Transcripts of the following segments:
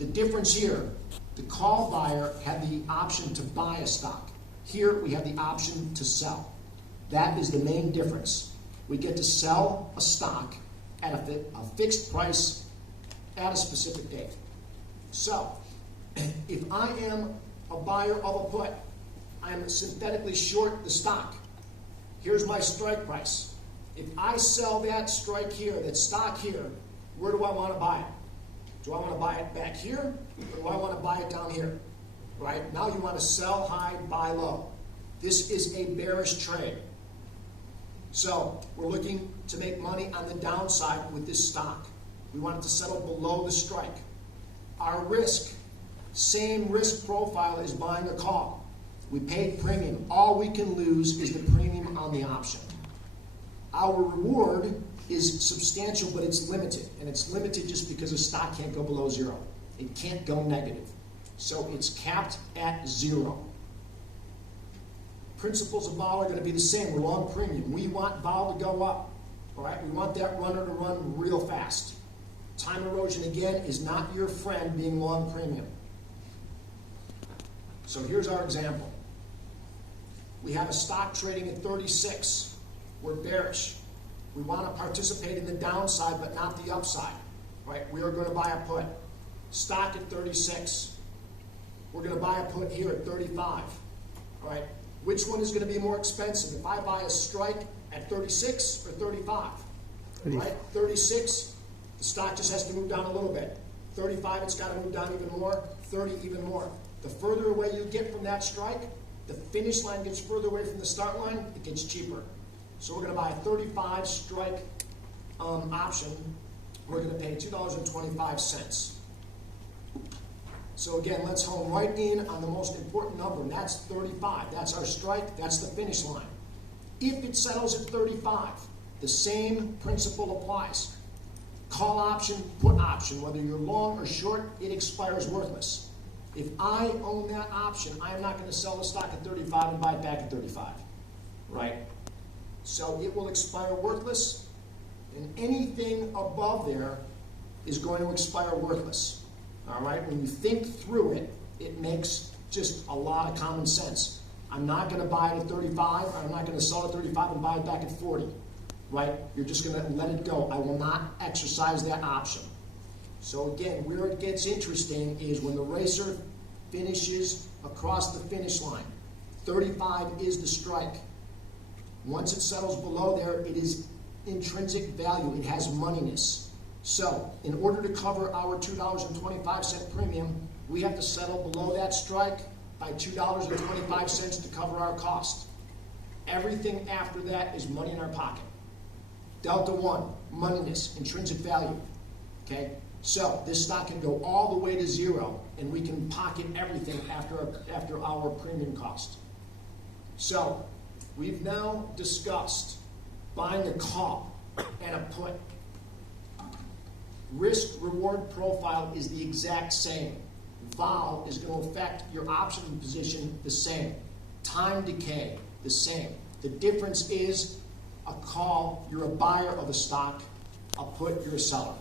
The difference here, the call buyer had the option to buy a stock. Here we have the option to sell. That is the main difference. We get to sell a stock at a fixed price at a specific date. So, if I am a buyer of a put, I am synthetically short the stock. Here's my strike price. If I sell that strike here, that stock here, where do I want to buy it? Do I want to buy it back here, or do I want to buy it down here? Right? Now you want to sell high, buy low. This is a bearish trade. So we're looking to make money on the downside with this stock. We want it to settle below the strike. Our risk, same risk profile as buying a call. We paid premium. All we can lose is the premium on the option. Our reward is substantial, but it's limited. And it's limited just because a stock can't go below zero. It can't go negative. So it's capped at zero. Principles of vol are going to be the same. We're long premium. We want vol to go up. All right? We want that runner to run real fast. Time erosion, again, is not your friend being long premium. So here's our example. We have a stock trading at 36. We're bearish. We want to participate in the downside, but not the upside. Right? We are going to buy a put. Stock at 36. We're going to buy a put here at 35. All right? Which one is going to be more expensive? If I buy a strike at 36 or 35? Right? 36, the stock just has to move down a little bit. 35, it's got to move down even more. 30, even more. The further away you get from that strike, the finish line gets further away from the start line, it gets cheaper. So we're going to buy a 35 strike option. We're going to pay $2.25. So again, let's hone right in on the most important number, and that's 35. That's our strike. That's the finish line. If it settles at 35, the same principle applies. Call option, put option, whether you're long or short, it expires worthless. If I own that option, I am not going to sell the stock at 35 and buy it back at 35. Right? So it will expire worthless, and anything above there is going to expire worthless. All right? When you think through it, it makes just a lot of common sense. I'm not going to buy it at 35, or I'm not going to sell it at 35 and buy it back at 40. Right? You're just going to let it go. I will not exercise that option. So again, where it gets interesting is when the racer finishes across the finish line. 35 is the strike. Once it settles below there, it is intrinsic value. It has moneyness. So, in order to cover our $2.25 premium, we have to settle below that strike by $2.25 to cover our cost. Everything after that is money in our pocket. Delta 1, moneyness, intrinsic value. Okay? So, this stock can go all the way to zero, and we can pocket everything after our premium cost. So, we've now discussed buying a call and a put. Risk-reward profile is the exact same. Vol is going to affect your option position the same. Time decay, the same. The difference is a call, you're a buyer of a stock. A put, you're a seller.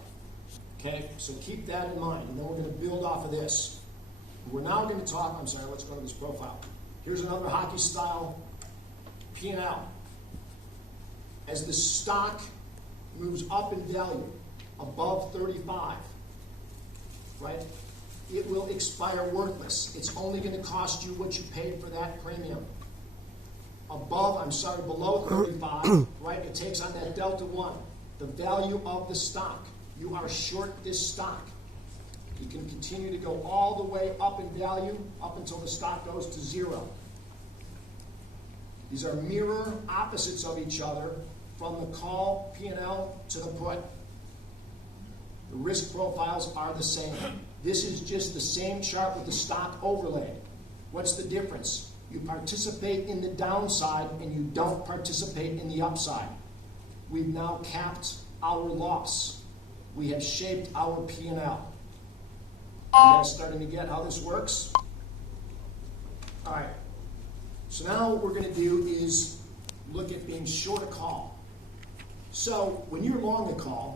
Okay, so keep that in mind, and then we're going to build off of this. We're now going to talk, let's go to this profile. Here's another hockey style P&L. As the stock moves up in value above 35, right, it will expire worthless. It's only going to cost you what you paid for that premium. Below 35, right, it takes on that delta 1, the value of the stock. You are short this stock. You can continue to go all the way up in value up until the stock goes to zero. These are mirror opposites of each other from the call P&L to the put. The risk profiles are the same. This is just the same chart with the stock overlaid. What's the difference? You participate in the downside and you don't participate in the upside. We've now capped our loss. We have shaped our P&L. You guys starting to get how this works? All right. So now what we're going to do is look at being short a call. So when you're long a call,